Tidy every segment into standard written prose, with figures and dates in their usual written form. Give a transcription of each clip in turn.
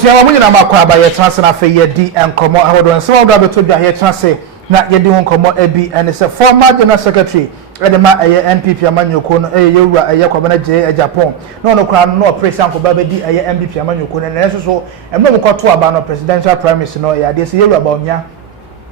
Ebusia wa munyina makwa ba ye transe na fe ye di enkomo ahodo nso wa do to dwa ye transe na ye di enkomo ebi ene se former general secretary edema eye NPP amanyoko no eye yewura eye Kwabena Agyepong no no kra no president ko ba be di eye NPP amanyoko no ne so emno mkoto aba no presidential primaries no ya de se yewura ba onya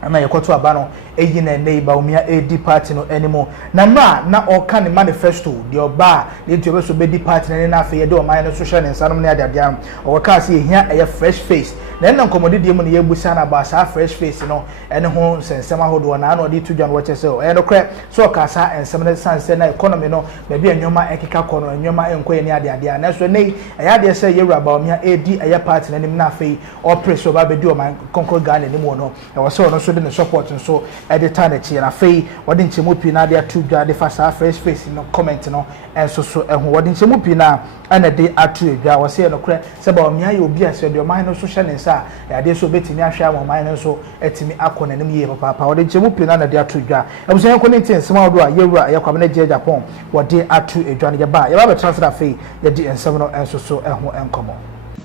ana yekoto aba no eyi na neighbor umia edi party no anymore na oka ne manifesto de oba de ntobe so be di party na afa ye de o man no social ne nsanom ne adadia o ka se ehia eye fresh face na nkomode de mu ne yebusa na ba sa fresh face no ene ho sensem ahodo na na odi tudwa no wache se o no kre so ka sa ensem ne sanse na economy no be bia nyoma ekeka kono nyoma enkoye ne adadia na so nei aya de se yewura ba umia edi eye party na nim na afa o press o ba be di o man konko Ghana ni mu no e wo so no so de ne support so editor na chi na fei wodi nchemu pi na de atu dwa de fa sa fresh face no comment no enso so ehu wodi nchemu pi na ana de atu dwa wo se no kre se ba omia ye obi ase de o man no social ne sa ya de so betimi ahwa mo man no so etimi akona nim ye papa wodi nchemu pi na de atu dwa ebuso ye konenti ensema wodo a yewura ye Kwabena Agyepong wodi atu dwa ne ba ye ba transfer fe ye di ensem no enso so ehu enkomo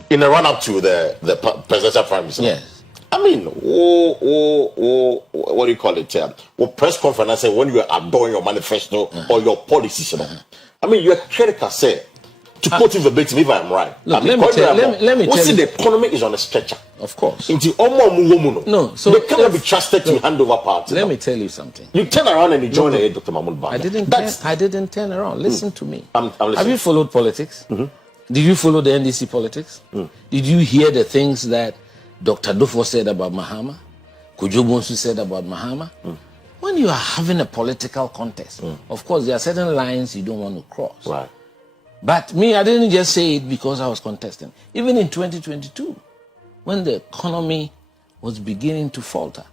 in a run up to the presidential primaries. Yes. I mean, what do you call it? What press conference when you are doing your manifesto or your policies, you know? I mean, you're critical, say, to quote you verbatim, if I'm right. Look, I mean, let me tell you. The economy is on a stretcher. Of course. No, so they cannot be trusted to hand over parts. Let me tell you something. You turn around and you join Dr. Mahmoud Bamba. I didn't turn around. Listen to me. I'm listening. Have you followed politics? Mm-hmm. Did you follow the NDC politics? Did you hear the things that Dr. Dufo said about Mahama? Kojo Bonsu said about Mahama? When you are having a political contest, of course, there are certain lines you don't want to cross. Right. But me, I didn't just say it because I was contesting. Even in 2022, when the economy was beginning to falter,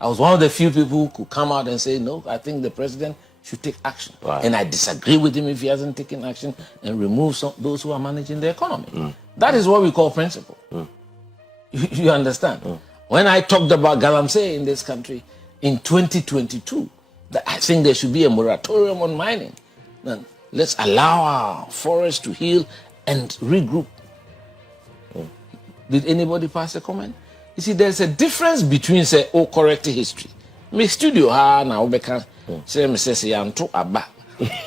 I was one of the few people who could come out and say, no, I think the president should take action. Right. And I disagree with him if he hasn't taken action and remove those who are managing the economy. That is what we call principle. You understand? When I talked about galamsey in this country in 2022, that I think there should be a moratorium on mining. Then let's allow our forests to heal and regroup. Did anybody pass a comment? You see, there's a difference between, say, correct history. Me studio na obeka say me say yanto aba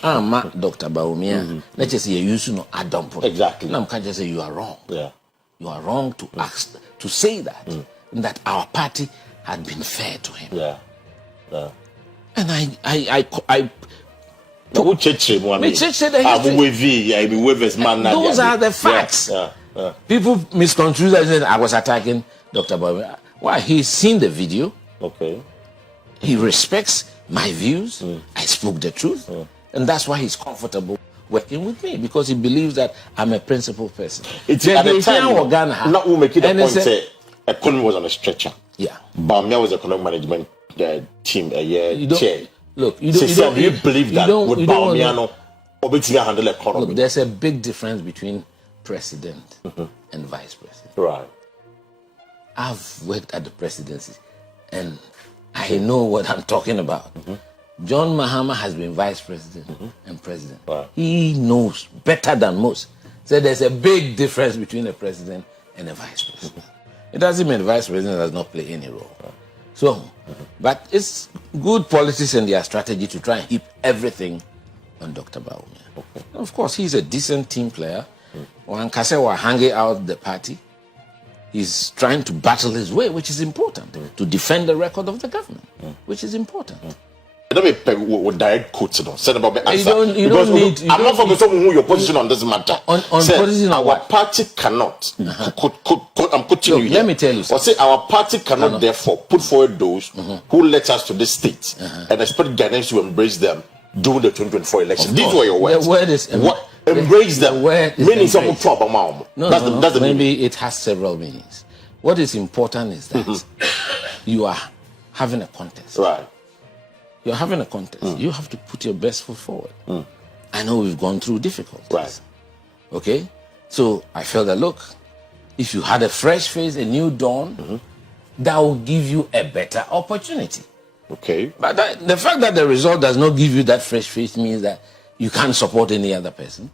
ama Dr. Baumia. Let's just say you use no Adom. Exactly. Now can just say you are wrong. Yeah. You are wrong to ask to say that our party had been fair to him. Yeah. And I those are the facts. Yeah. People misconstrue that and I was attacking Dr. Baumia. Why? He's seen the video. Okay. He respects my views. I spoke the truth. And that's why he's comfortable working with me, because he believes that I'm a principled person. It's at the time, not who make it a point say economy was on a stretcher. Yeah. Bamia was economic management team chair. Look, you believe that with Bamia no obetimi handle economy? Look, there's a big difference between president and vice president. Right. I've worked at the presidency and I know what I'm talking about. John Mahama has been vice president and president. Right. He knows better than most. So there's a big difference between a president and a vice president. It doesn't mean the vice president does not play any role. So, but it's good politics and their strategy to try and heap everything on Dr. Baumia. Of course, he's a decent team player. When Kase were hanging out the party, he's trying to battle his way, which is important, to defend the record of the government, which is important. Let me with direct quotes, Said about the answer. I'm not from someone who your position on this matter. On position, our party cannot. I'm quoting you. Let me tell you something. Say our party cannot therefore put forward those who led us to this state and expect Ghanaians to embrace them during the 2024 election. These were your words. The word is embrace them. The word is meaning something about mom. That's the maybe meaning. It has several meanings. What is important is that you are having a contest. Right. You're having a contest. You have to put your best foot forward. I know we've gone through difficulties. Right. Okay? So I felt that, look, if you had a fresh face, a new dawn, that will give you a better opportunity. Okay. But the fact that the result does not give you that fresh face means that you can't support any other person.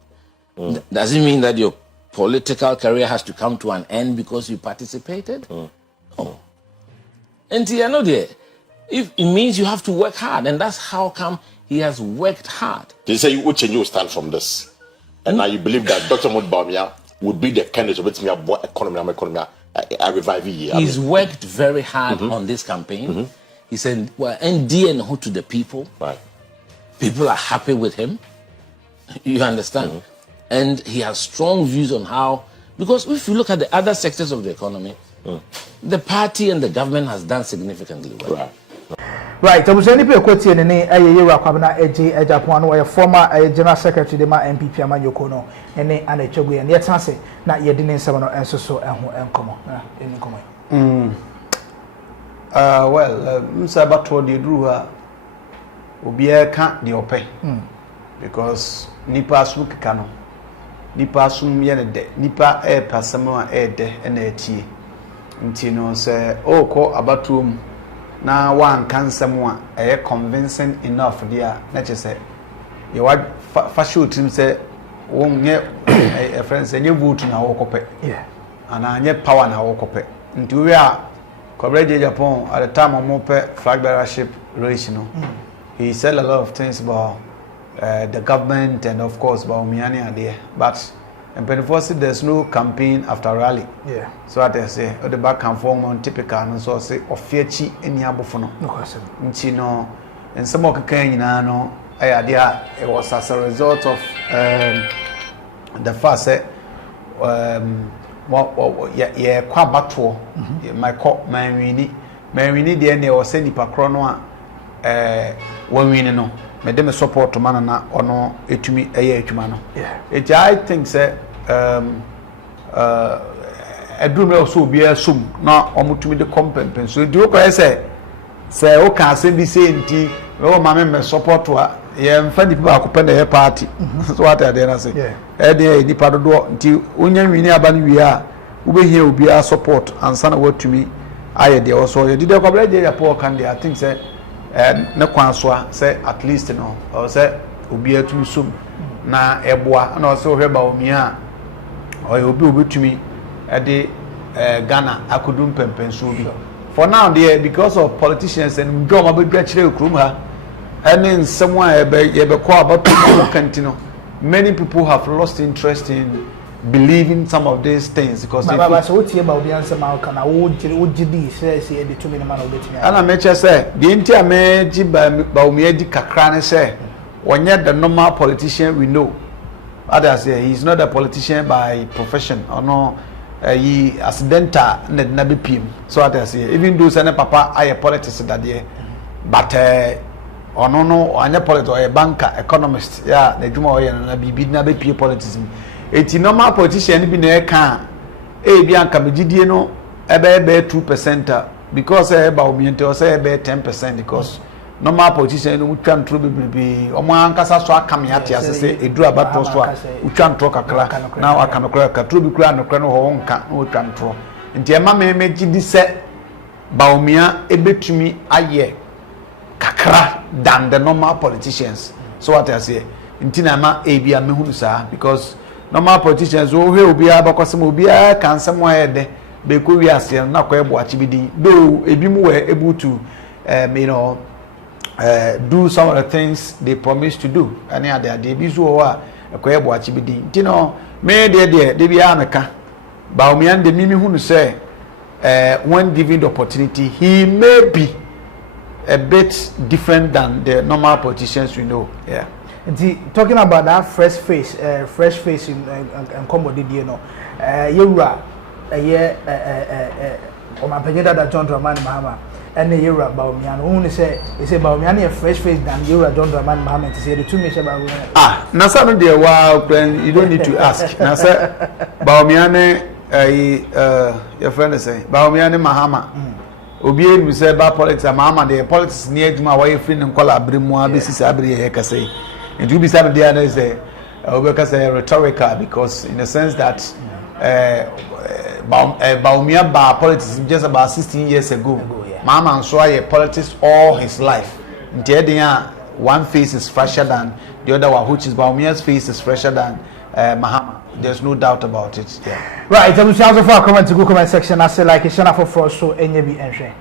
Doesn't mean that your political career has to come to an end because you participated. No. And you know there, if it means you have to work hard, and that's how come he has worked hard. They say which change you stand from this, and now you believe that Dr. Mudbamia would be the candidate of economy, a revival year. He's worked very hard on this campaign. He said, well, ND and who to the people. Right. People are happy with him. You understand? And he has strong views on how, because if you look at the other sectors of the economy, the party and the government has done significantly well. Right. Right, there was any people quoting in Kwabena Agyepong, a former General Secretary of the NPP Amanyokono, and Anechogwe, and yet answer, not yet in some and so and come on. Well, Mr. Batwa de Druha will be a can't the open because Nipa Smook Cano, Nipa Sum Yenade, Nipa air Passamoa air de and a tea. Intino say, oh, call Abatum. Now one can someone a convincing enough there. Let's just say you want fashion team say won't get a friend say you vote in our copy. Yeah. And I get power in our copy. Into we are Kwabena Agyepong at the time of Mope flag bearership race, you know. He said a lot of things about the government and of course about Miani there. But in Pentecost, there's no campaign after rally. Yeah. So what I say, the back and form on typical and so say of fearchi any abufono. No question. Ntino and some of the idea it was as a result of the first Kwabato my cop Marini the end or send Pacrono when we know. Madame support to manana or no it me a humano. Yeah. It I think say a dream also be a sum now almost to me the compen. So do I say o can say be saying tea oh mamma support to her. Yeah, funny people open the party. So what I dare say. Yeah. Eddie the pado until union we near ban we are we here will be our support and son word to me. I did also you did a couple of days poor candy. I think say ne kwanswa say at least no or say obi atum sum na eboa na so hweba omi a o obi obetumi e de Ghana akudum pempenso bi for now there because of politicians and drum abedwa kire kurum ha and someone ye be call about kantino many people have lost interest in believing some of these things because they but so what about the answer ma can ojidi say the 2 million man obetimi ana meche say the intia meji ba omi adi kakra ne say onye the normal politician we know others say he is not a politician by profession or no he accidental na be pim so others say even though say papa aye politics that there but no anya politics or a banker economist yeah the juma oye na bibi na be pie politics eti normal politician bi na eka bi anka megidie no ebe 2% because eba omiente o say ebe 10% because normal politician no twa ntro bebrebe omo ankasa so aka me ate ase se eduru abato so a utwa ntro kakra na aka no kra katro bi kra no kra no ho nka no utwa ntro nti ema me megidi se baomia ebetumi aye kakra than the normal politicians so what I say nti na ma ebia mehunu sa because normal politicians who will be able to be a can somewhere there be curious and not quite watch bidi though ebi mu were able to do some of the things they promised to do and yeah they be so a quite watch bidi you know me there they be ameka ba o me and the mimi hunu say when given the opportunity he may be a bit different than the normal politicians we know yeah. Talking about that fresh face in commodity, you know, Yura, a year, or my penny that John Dramani Mahama, and the Yura Baumian only say, they say Baumiani a fresh face than Yura John Dramani Mahama to say the 2 million about Nasa, dear, wow, you don't need to ask. Nasa, Baumiane, your friend say, Baumiani Mahama. Obinim say about politics, Mahama, the politics near my wife in Kola Brimwa, Mrs. Abri, Hekase. It will be some of the others say rhetorical because in the sense that Baumia bar politics just about 16 years ago. Mama and so politics all his life. one face is fresher than the other one, which is Baumia's face is fresher than Mahama. There's no doubt about it. Yeah. Right, I'm just for a comment to go comment section. I say like it's enough for us so any be entry.